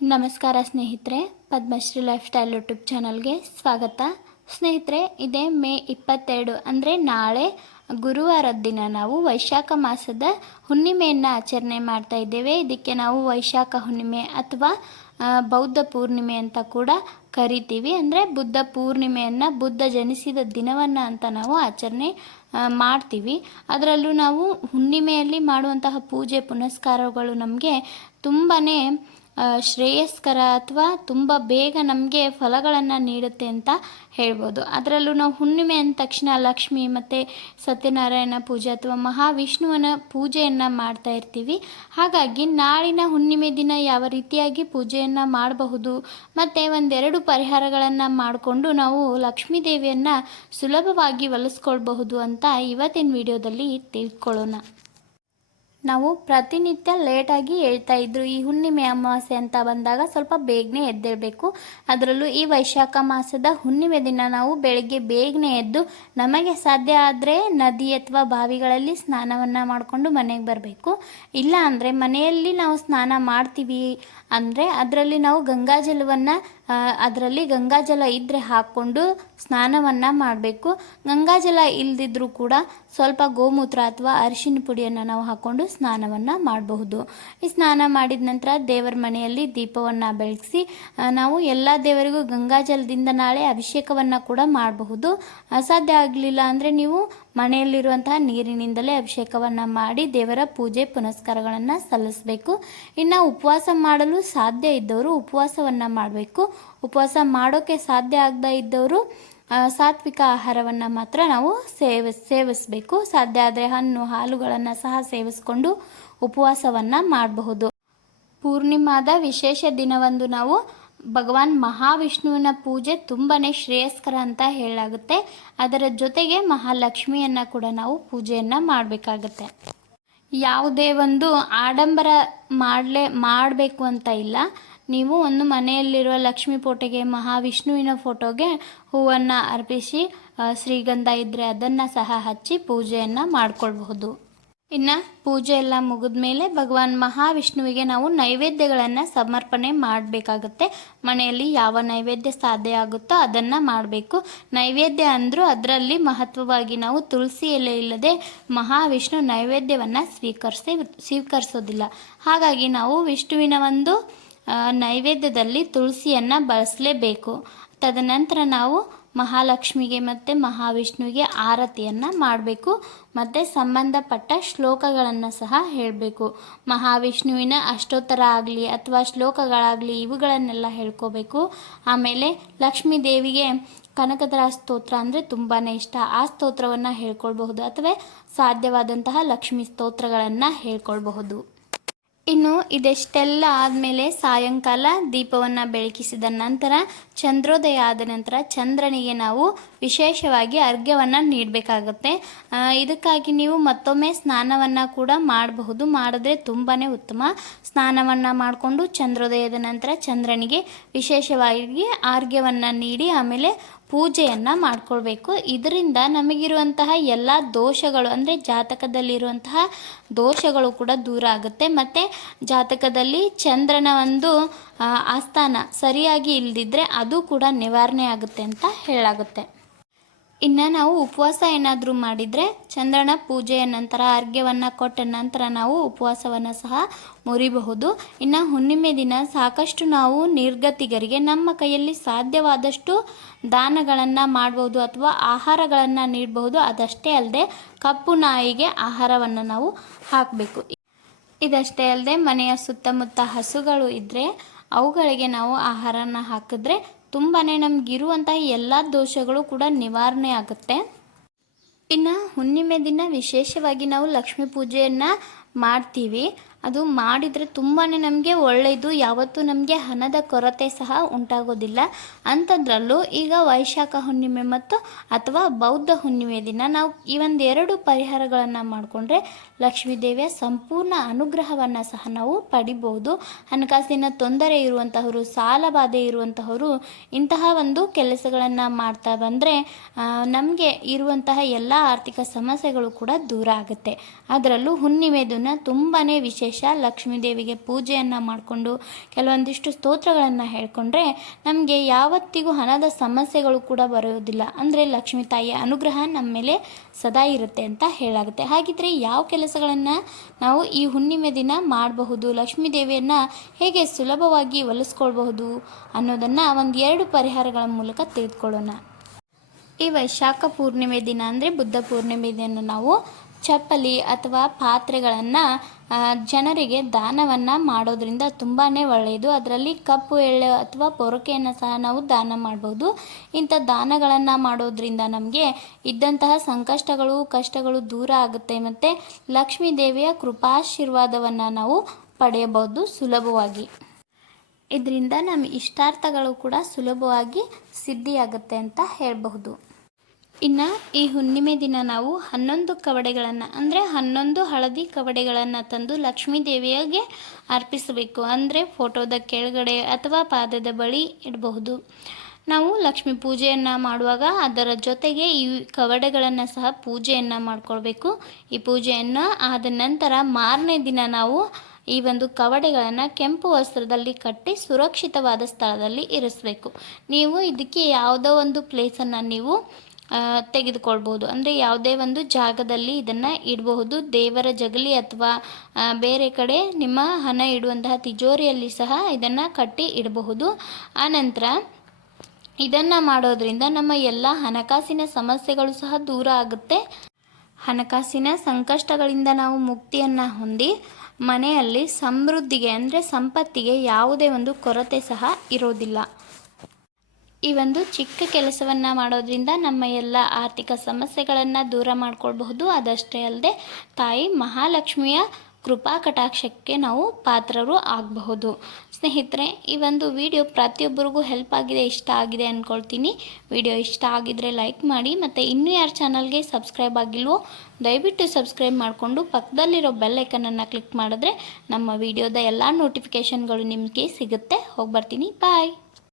ನಮಸ್ಕಾರ ಸ್ನೇಹಿತರೆ, Padmashri life style YouTube ಚಾನಲ್ಗೆ ಸ್ವಾಗತ. ಸ್ನೇಹಿತರೆ, ಇದೇ ಮೇ ಇಪ್ಪತ್ತೆರಡು, ಅಂದರೆ ನಾಳೆ ಗುರುವಾರದ ದಿನ ನಾವು ವೈಶಾಖ ಮಾಸದ ಹುಣ್ಣಿಮೆಯನ್ನು ಆಚರಣೆ ಮಾಡ್ತಾ ಇದ್ದೇವೆ. ಇದಕ್ಕೆ ನಾವು ವೈಶಾಖ ಹುಣ್ಣಿಮೆ ಅಥವಾ ಬೌದ್ಧ ಪೂರ್ಣಿಮೆ ಅಂತ ಕೂಡ ಕರಿತೀವಿ. ಅಂದರೆ ಬುದ್ಧ ಪೂರ್ಣಿಮೆಯನ್ನು, ಬುದ್ಧ ಜನಿಸಿದ ದಿನವನ್ನು ಅಂತ ನಾವು ಆಚರಣೆ ಮಾಡ್ತೀವಿ. ಅದರಲ್ಲೂ ನಾವು ಹುಣ್ಣಿಮೆಯಲ್ಲಿ ಮಾಡುವಂತಹ ಪೂಜೆ ಪುನಸ್ಕಾರಗಳು ನಮಗೆ ತುಂಬಾ ಶ್ರೇಯಸ್ಕರ ಅಥವಾ ತುಂಬ ಬೇಗ ನಮಗೆ ಫಲಗಳನ್ನು ನೀಡುತ್ತೆ ಅಂತ ಹೇಳ್ಬೋದು. ಅದರಲ್ಲೂ ನಾವು ಹುಣ್ಣಿಮೆ ಅಂದ ತಕ್ಷಣ ಲಕ್ಷ್ಮಿ ಮತ್ತು ಸತ್ಯನಾರಾಯಣ ಪೂಜೆ ಅಥವಾ ಮಹಾವಿಷ್ಣುವನ ಪೂಜೆಯನ್ನು ಮಾಡ್ತಾ ಇರ್ತೀವಿ. ಹಾಗಾಗಿ ನಾಳಿನ ಹುಣ್ಣಿಮೆ ದಿನ ಯಾವ ರೀತಿಯಾಗಿ ಪೂಜೆಯನ್ನು ಮಾಡಬಹುದು ಮತ್ತು ಒಂದೆರಡು ಪರಿಹಾರಗಳನ್ನು ಮಾಡಿಕೊಂಡು ನಾವು ಲಕ್ಷ್ಮೀ ದೇವಿಯನ್ನು ಸುಲಭವಾಗಿ ಒಲಿಸ್ಕೊಳ್ಬಹುದು ಅಂತ ಇವತ್ತಿನ ವಿಡಿಯೋದಲ್ಲಿ ತಿಳ್ಕೊಳ್ಳೋಣ ನಾವು ಪ್ರತಿನಿತ್ಯ ಲೇಟಾಗಿ ಹೇಳ್ತಾ ಇದ್ರು, ಈ ಹುಣ್ಣಿಮೆ ಅಮಾವಾಸ್ಯೆ ಅಂತ ಬಂದಾಗ ಸ್ವಲ್ಪ ಬೇಗನೆ ಎದ್ದೇಳಬೇಕು. ಅದರಲ್ಲೂ ಈ ವೈಶಾಖ ಮಾಸದ ಹುಣ್ಣಿಮೆ ದಿನ ನಾವು ಬೆಳಗ್ಗೆ ಬೇಗನೆ ಎದ್ದು ನಮಗೆ ಸಾಧ್ಯ ಆದರೆ ನದಿ ಅಥವಾ ಬಾವಿಗಳಲ್ಲಿ ಸ್ನಾನವನ್ನು ಮಾಡಿಕೊಂಡು ಮನೆಗೆ ಬರಬೇಕು. ಇಲ್ಲ ಅಂದರೆ ಮನೆಯಲ್ಲಿ ನಾವು ಸ್ನಾನ ಮಾಡ್ತೀವಿ ಅಂದರೆ ಅದರಲ್ಲಿ ನಾವು ಗಂಗಾಜಲವನ್ನು ಅದರಲ್ಲಿ ಗಂಗಾಜಲ ಇದ್ದರೆ ಹಾಕ್ಕೊಂಡು ಸ್ನಾನವನ್ನು ಮಾಡಬೇಕು. ಗಂಗಾಜಲ ಇಲ್ಲದಿದ್ದರೂ ಕೂಡ ಸ್ವಲ್ಪ ಗೋಮೂತ್ರ ಅಥವಾ ಅರಿಶಿನ ಪುಡಿಯನ್ನು ನಾವು ಹಾಕ್ಕೊಂಡು ಸ್ನಾನವನ್ನು ಮಾಡಬಹುದು. ಈ ಸ್ನಾನ ಮಾಡಿದ ನಂತರ ದೇವರ ಮನೆಯಲ್ಲಿ ದೀಪವನ್ನು ಬೆಳಗಿಸಿ ನಾವು ಎಲ್ಲ ದೇವರಿಗೂ ಗಂಗಾಜಲದಿಂದ ನಾಳೆ ಅಭಿಷೇಕವನ್ನು ಕೂಡ ಮಾಡಬಹುದು. ಅಸಾಧ್ಯ ಆಗಲಿಲ್ಲ ಅಂದರೆ ನೀವು ಮನೆಯಲ್ಲಿರುವಂತಹ ನೀರಿನಿಂದಲೇ ಅಭಿಷೇಕವನ್ನು ಮಾಡಿ ದೇವರ ಪೂಜೆ ಪುನಸ್ಕಾರಗಳನ್ನು ಸಲ್ಲಿಸಬೇಕು. ಇನ್ನು ಉಪವಾಸ ಮಾಡಲು ಸಾಧ್ಯ ಇದ್ದವರು ಉಪವಾಸವನ್ನು ಮಾಡಬೇಕು. ಉಪವಾಸ ಮಾಡೋಕ್ಕೆ ಸಾಧ್ಯ ಆಗದೇ ಇದ್ದವರು ಸಾತ್ವಿಕ ಆಹಾರವನ್ನು ಮಾತ್ರ ನಾವು ಸೇವ ಸೇವಿಸಬೇಕು. ಸಾಧ್ಯ ಆದರೆ ಹಣ್ಣು, ಹಾಲುಗಳನ್ನು ಸಹ ಸೇವಿಸ್ಕೊಂಡು ಉಪವಾಸವನ್ನು ಮಾಡಬಹುದು. ಪೂರ್ಣಿಮಾದ ವಿಶೇಷ ದಿನವಂದು ನಾವು ಭಗವಾನ್ ಮಹಾವಿಷ್ಣುವಿನ ಪೂಜೆ ತುಂಬಾ ಶ್ರೇಯಸ್ಕರ ಅಂತ ಹೇಳಲಾಗುತ್ತೆ. ಅದರ ಜೊತೆಗೆ ಮಹಾಲಕ್ಷ್ಮಿಯನ್ನು ಕೂಡ ನಾವು ಪೂಜೆಯನ್ನು ಮಾಡಬೇಕಾಗತ್ತೆ. ಯಾವುದೇ ಒಂದು ಆಡಂಬರ ಮಾಡಲೇ, ಮಾಡಬೇಕು ಅಂತ ಇಲ್ಲ. ನೀವು ಒಂದು ಮನೆಯಲ್ಲಿರುವ ಲಕ್ಷ್ಮೀ ಫೋಟೋಗೆ ಮಹಾವಿಷ್ಣುವಿನ ಫೋಟೋಗೆ ಹೂವನ್ನು ಅರ್ಪಿಸಿ ಶ್ರೀಗಂಧ ಇದ್ದರೆ ಅದನ್ನು ಸಹ ಹಚ್ಚಿ ಪೂಜೆಯನ್ನು ಮಾಡಿಕೊಳ್ಬಹುದು. ಇನ್ನು ಪೂಜೆ ಎಲ್ಲ ಮುಗಿದ ಮೇಲೆ ಭಗವಾನ್ ಮಹಾವಿಷ್ಣುವಿಗೆ ನಾವು ನೈವೇದ್ಯಗಳನ್ನು ಸಮರ್ಪಣೆ ಮಾಡಬೇಕಾಗುತ್ತೆ. ಮನೆಯಲ್ಲಿ ಯಾವ ನೈವೇದ್ಯ ಸಾಧ್ಯ ಆಗುತ್ತೋ ಅದನ್ನು ಮಾಡಬೇಕು. ನೈವೇದ್ಯ ಅಂದರೂ ಅದರಲ್ಲಿ ಮಹತ್ವವಾಗಿ ನಾವು ತುಳಸಿ ಎಲೆ ಇಲ್ಲದೆ ಮಹಾವಿಷ್ಣು ನೈವೇದ್ಯವನ್ನು ಸ್ವೀಕರಿಸಿ, ಸ್ವೀಕರಿಸೋದಿಲ್ಲ. ಹಾಗಾಗಿ ನಾವು ವಿಷ್ಣುವಿನ ಒಂದು ನೈವೇದ್ಯದಲ್ಲಿ ತುಳಸಿಯನ್ನು ಬಳಸಲೇಬೇಕು. ತದನಂತರ ನಾವು ಮಹಾಲಕ್ಷ್ಮಿಗೆ ಮತ್ತು ಮಹಾವಿಷ್ಣುವಿಗೆ ಆರತಿಯನ್ನು ಮಾಡಬೇಕು. ಮತ್ತು ಸಂಬಂಧಪಟ್ಟ ಶ್ಲೋಕಗಳನ್ನು ಸಹ ಹೇಳಬೇಕು. ಮಹಾವಿಷ್ಣುವಿನ ಅಷ್ಟೋತ್ತರ ಆಗಲಿ ಅಥವಾ ಶ್ಲೋಕಗಳಾಗಲಿ ಇವುಗಳನ್ನೆಲ್ಲ ಹೇಳ್ಕೋಬೇಕು. ಆಮೇಲೆ ಲಕ್ಷ್ಮೀ ದೇವಿಗೆ ಕನಕದರ ಸ್ತೋತ್ರ ಅಂದರೆ ತುಂಬಾ ಇಷ್ಟ. ಆ ಸ್ತೋತ್ರವನ್ನು ಹೇಳ್ಕೊಳ್ಬಹುದು ಅಥವಾ ಸಾಧ್ಯವಾದಂತಹ ಲಕ್ಷ್ಮೀ ಸ್ತೋತ್ರಗಳನ್ನು ಹೇಳ್ಕೊಳ್ಬಹುದು. ಇನ್ನು ಇದೆಷ್ಟೆಲ್ಲ ಆದಮೇಲೆ ಸಾಯಂಕಾಲ ದೀಪವನ್ನು ಬೆಳಕಿಸಿದ ನಂತರ, ಚಂದ್ರೋದಯ ಆದ ನಂತರ ಚಂದ್ರನಿಗೆ ನಾವು ವಿಶೇಷವಾಗಿ ಅರ್ಘ್ಯವನ್ನು ನೀಡಬೇಕಾಗುತ್ತೆ. ಇದಕ್ಕಾಗಿ ನೀವು ಮತ್ತೊಮ್ಮೆ ಸ್ನಾನವನ್ನು ಕೂಡ ಮಾಡಬಹುದು. ಮಾಡಿದ್ರೆ ತುಂಬಾ ಉತ್ತಮ. ಸ್ನಾನವನ್ನು ಮಾಡಿಕೊಂಡು ಚಂದ್ರೋದಯದ ನಂತರ ಚಂದ್ರನಿಗೆ ವಿಶೇಷವಾಗಿ ಆರ್ಘ್ಯವನ್ನು ನೀಡಿ ಆಮೇಲೆ ಪೂಜೆಯನ್ನು ಮಾಡ್ಕೊಳ್ಬೇಕು. ಇದರಿಂದ ನಮಗಿರುವಂತಹ ಎಲ್ಲ ದೋಷಗಳು, ಅಂದರೆ ಜಾತಕದಲ್ಲಿರುವಂತಹ ದೋಷಗಳು ಕೂಡ ದೂರ ಆಗುತ್ತೆ. ಮತ್ತು ಜಾತಕದಲ್ಲಿ ಚಂದ್ರನ ಒಂದು ಆಸ್ಥಾನ ಸರಿಯಾಗಿ ಇಲ್ದಿದ್ರೆ ಅದು ಕೂಡ ನಿವಾರಣೆ ಆಗುತ್ತೆ ಅಂತ ಹೇಳಾಗುತ್ತೆ ಇನ್ನು ನಾವು ಉಪವಾಸ ಏನಾದರೂ ಮಾಡಿದರೆ ಚಂದ್ರನ ಪೂಜೆಯ ನಂತರ, ಅರ್ಘ್ಯವನ್ನು ಕೊಟ್ಟ ನಂತರ ನಾವು ಉಪವಾಸವನ್ನು ಸಹ ಮುರಿಬಹುದು. ಇನ್ನು ಹುಣ್ಣಿಮೆ ದಿನ ಸಾಕಷ್ಟು ನಾವು ನಿರ್ಗತಿಗರಿಗೆ ನಮ್ಮ ಕೈಯಲ್ಲಿ ಸಾಧ್ಯವಾದಷ್ಟು ದಾನಗಳನ್ನು ಮಾಡ್ಬೋದು ಅಥವಾ ಆಹಾರಗಳನ್ನು ನೀಡಬಹುದು. ಅದಷ್ಟೇ ಅಲ್ಲದೆ ಕಪ್ಪು ನಾಯಿಗೆ ಆಹಾರವನ್ನು ನಾವು ಹಾಕಬೇಕು. ಇದಷ್ಟೇ ಅಲ್ಲದೆ ಮನೆಯ ಸುತ್ತಮುತ್ತ ಹಸುಗಳು ಇದ್ದರೆ ಅವುಗಳಿಗೆ ನಾವು ಆಹಾರನ ಹಾಕಿದ್ರೆ ತುಂಬಾ ನಮಗಿರುವಂತಹ ಎಲ್ಲ ದೋಷಗಳು ಕೂಡ ನಿವಾರಣೆ ಆಗುತ್ತೆ. ಇನ್ನು ಹುಣ್ಣಿಮೆ ದಿನ ವಿಶೇಷವಾಗಿ ನಾವು ಲಕ್ಷ್ಮೀ ಪೂಜೆಯನ್ನು ಮಾಡ್ತೀವಿ. ಅದು ಮಾಡಿದರೆ ತುಂಬಾ ನಮಗೆ ಒಳ್ಳೆಯದು ಯಾವತ್ತೂ ನಮಗೆ ಹಣದ ಕೊರತೆ ಸಹ ಉಂಟಾಗೋದಿಲ್ಲ. ಅಂಥದ್ರಲ್ಲೂ ಈಗ ವೈಶಾಖ ಹುಣ್ಣಿಮೆ ಮತ್ತು ಅಥವಾ ಬೌದ್ಧ ಹುಣ್ಣಿಮೆ ದಿನ ನಾವು ಈ ಒಂದು ಎರಡು ಪರಿಹಾರಗಳನ್ನು ಮಾಡಿಕೊಂಡ್ರೆ ಲಕ್ಷ್ಮೀದೇವಿಯ ಸಂಪೂರ್ಣ ಅನುಗ್ರಹವನ್ನು ಸಹ ನಾವು ಪಡಿಬೋದು. ಹಣಕಾಸಿನ ತೊಂದರೆ ಇರುವಂತಹವರು, ಸಾಲ ಬಾಧೆ ಇರುವಂತಹವರು ಇಂತಹ ಒಂದು ಕೆಲಸಗಳನ್ನು ಮಾಡ್ತಾ ಬಂದರೆ ನಮಗೆ ಇರುವಂತಹ ಎಲ್ಲ ಆರ್ಥಿಕ ಸಮಸ್ಯೆಗಳು ಕೂಡ ದೂರ ಆಗುತ್ತೆ. ಅದರಲ್ಲೂ ಹುಣ್ಣಿಮೆ ದಿನ ತುಂಬಾ ವಿಶೇಷ. ಲಕ್ಷ್ಮೀ ದೇವಿಗೆ ಪೂಜೆಯನ್ನು ಮಾಡಿಕೊಂಡು ಕೆಲವೊಂದಿಷ್ಟು ಸ್ತೋತ್ರಗಳನ್ನು ಹೇಳ್ಕೊಂಡ್ರೆ ನಮಗೆ ಯಾವತ್ತಿಗೂ ಹಣದ ಸಮಸ್ಯೆಗಳು ಕೂಡ ಬರೋದಿಲ್ಲ. ಅಂದರೆ ಲಕ್ಷ್ಮೀ ತಾಯಿಯ ಅನುಗ್ರಹ ನಮ್ಮ ಮೇಲೆ ಸದಾ ಇರುತ್ತೆ ಅಂತ ಹೇಳಾಗುತ್ತೆ. ಹಾಗಿದ್ರೆ ಯಾವ ಕೆಲಸಗಳನ್ನು ನಾವು ಈ ಹುಣ್ಣಿಮೆ ದಿನ ಮಾಡಬಹುದು, ಲಕ್ಷ್ಮೀ ದೇವಿಯನ್ನು ಹೇಗೆ ಸುಲಭವಾಗಿ ಒಲಿಸ್ಕೊಳ್ಬಹುದು ಅನ್ನೋದನ್ನು ಒಂದು ಎರಡು ಪರಿಹಾರಗಳ ಮೂಲಕ ತಿಳಿದುಕೊಳ್ಳೋಣ. ಈ ವೈಶಾಖ ಪೂರ್ಣಿಮೆ ದಿನ ಅಂದರೆ ಬುದ್ಧ ಪೂರ್ಣಿಮೆ ದಿನ ನಾವು ಚಪ್ಪಲಿ ಅಥವಾ ಪಾತ್ರೆಗಳನ್ನು ಜನರಿಗೆ ದಾನವನ್ನು ಮಾಡೋದ್ರಿಂದ ತುಂಬಾ ಒಳ್ಳೆಯದು. ಅದರಲ್ಲಿ ಕಪ್ಪು ಎಳ್ಳು ಅಥವಾ ಪೊರಕೆಯನ್ನು ಸಹ ನಾವು ದಾನ ಮಾಡ್ಬೋದು. ಇಂಥ ದಾನಗಳನ್ನು ಮಾಡೋದ್ರಿಂದ ನಮಗೆ ಇದ್ದಂತಹ ಸಂಕಷ್ಟಗಳು, ಕಷ್ಟಗಳು ದೂರ ಆಗುತ್ತೆ ಮತ್ತು ಲಕ್ಷ್ಮೀ ದೇವಿಯ ಕೃಪಾಶೀರ್ವಾದವನ್ನು ನಾವು ಪಡೆಯಬಹುದು ಸುಲಭವಾಗಿ. ಇದರಿಂದ ನಮ್ಮ ಇಷ್ಟಾರ್ಥಗಳು ಕೂಡ ಸುಲಭವಾಗಿ ಸಿದ್ಧಿಯಾಗುತ್ತೆ ಅಂತ ಹೇಳಬಹುದು. ಇನ್ನು ಈ ಹುಣ್ಣಿಮೆ ದಿನ ನಾವು ಹನ್ನೊಂದು ಕವಡೆಗಳನ್ನು, ಅಂದರೆ ಹನ್ನೊಂದು ಹಳದಿ ಕವಡೆಗಳನ್ನು ತಂದು ಲಕ್ಷ್ಮೀ ದೇವಿಯಾಗೆ ಅರ್ಪಿಸಬೇಕು. ಅಂದರೆ ಫೋಟೋದ ಕೆಳಗಡೆ ಅಥವಾ ಪಾದದ ಬಳಿ ಇಡಬಹುದು. ನಾವು ಲಕ್ಷ್ಮೀ ಪೂಜೆಯನ್ನು ಮಾಡುವಾಗ ಅದರ ಜೊತೆಗೆ ಈ ಕವಡೆಗಳನ್ನು ಸಹ ಪೂಜೆಯನ್ನು ಮಾಡಿಕೊಳ್ಬೇಕು. ಈ ಪೂಜೆಯನ್ನು ಆದ ನಂತರ ಮಾರನೇ ದಿನ ನಾವು ಈ ಒಂದು ಕವಡೆಗಳನ್ನು ಕೆಂಪು ವಸ್ತ್ರದಲ್ಲಿ ಕಟ್ಟಿ ಸುರಕ್ಷಿತವಾದ ಸ್ಥಳದಲ್ಲಿ ಇರಿಸಬೇಕು. ನೀವು ಇದಕ್ಕೆ ಯಾವುದೋ ಒಂದು ಪ್ಲೇಸನ್ನು ನೀವು ತೆಗೆದುಕೊಳ್ಬೋದು. ಅಂದರೆ ಯಾವುದೇ ಒಂದು ಜಾಗದಲ್ಲಿ ಇದನ್ನು ಇಡಬಹುದು. ದೇವರ ಜಗಲಿ ಅಥವಾ ಬೇರೆ ಕಡೆ ನಿಮ್ಮ ಹಣ ಇಡುವಂತಹ ತಿಜೋರಿಯಲ್ಲಿ ಸಹ ಇದನ್ನು ಕಟ್ಟಿ ಇಡಬಹುದು. ಆನಂತರ ಇದನ್ನು ಮಾಡೋದ್ರಿಂದ ನಮ್ಮ ಎಲ್ಲ ಹಣಕಾಸಿನ ಸಮಸ್ಯೆಗಳು ಸಹ ದೂರ ಆಗುತ್ತೆ. ಹಣಕಾಸಿನ ಸಂಕಷ್ಟಗಳಿಂದ ನಾವು ಮುಕ್ತಿಯನ್ನು ಹೊಂದಿ ಮನೆಯಲ್ಲಿ ಸಮೃದ್ಧಿಗೆ ಅಂದರೆ ಸಂಪತ್ತಿಗೆ ಯಾವುದೇ ಒಂದು ಕೊರತೆ ಸಹ ಇರೋದಿಲ್ಲ. ಈ ಒಂದು ಚಿಕ್ಕ ಕೆಲಸವನ್ನು ಮಾಡೋದ್ರಿಂದ ನಮ್ಮ ಎಲ್ಲ ಆರ್ಥಿಕ ಸಮಸ್ಯೆಗಳನ್ನು ದೂರ ಮಾಡಿಕೊಳ್ಬಹುದು. ಅದಷ್ಟೇ ಅಲ್ಲದೆ ತಾಯಿ ಮಹಾಲಕ್ಷ್ಮಿಯ ಕೃಪಾ ಕಟಾಕ್ಷಕ್ಕೆ ನಾವು ಪಾತ್ರರು ಆಗಬಹುದು. ಸ್ನೇಹಿತರೆ, ಈ ಒಂದು ವಿಡಿಯೋ ಪ್ರತಿಯೊಬ್ಬರಿಗೂ ಹೆಲ್ಪ್ ಆಗಿದೆ, ಇಷ್ಟ ಆಗಿದೆ ಅಂದ್ಕೊಳ್ತೀನಿ ವಿಡಿಯೋ ಇಷ್ಟ ಆಗಿದ್ರೆ ಲೈಕ್ ಮಾಡಿ ಮತ್ತು ಇನ್ನೂ ಯಾರು ಚಾನಲ್ಗೆ ಸಬ್ಸ್ಕ್ರೈಬ್ ಆಗಿಲ್ವೋ, ದಯವಿಟ್ಟು ಸಬ್ಸ್ಕ್ರೈಬ್ ಮಾಡಿಕೊಂಡು ಪಕ್ಕದಲ್ಲಿರೋ ಬೆಲ್ಲೈಕನನ್ನು ಕ್ಲಿಕ್ ಮಾಡಿದ್ರೆ ನಮ್ಮ ವಿಡಿಯೋದ ಎಲ್ಲ ನೋಟಿಫಿಕೇಷನ್ಗಳು ನಿಮಗೆ ಸಿಗುತ್ತೆ. ಹೋಗಿ ಬರ್ತೀನಿ ಬಾಯ್